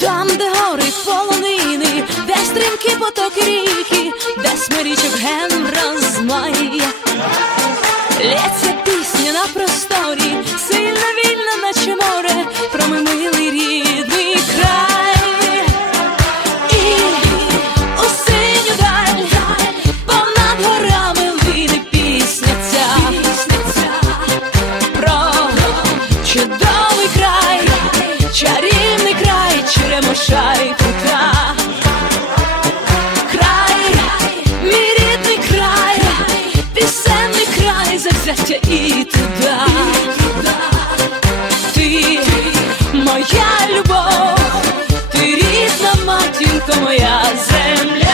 Там, де гори полонини, де стрімкі потоки ріки, де смирічок ген розмає. Лється пісня на просторі, сильна, вільна, наче море, про мій милий рідний край. І у синю даль, понад горами лине пісня ця, про чудовий край, чарівний край, Черемоша і Пута. Край, мій рідний край, пісенний край, завзяття і труда. Ти моя любов, ти рідна матінко, моя земля.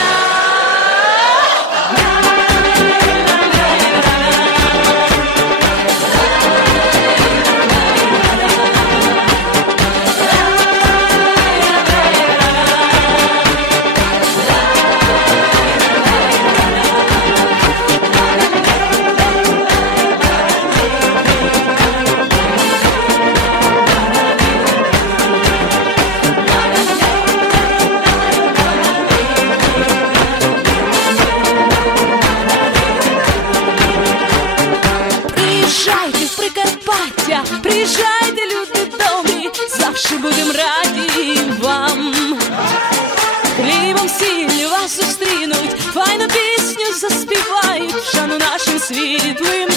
Приїжджайте в Прикарпаття, приїжджайте, люди добрі, завжди будем раді вам. Хлібом сіллю вас зустрінуть, файну пісню заспівають, шану нашим світлим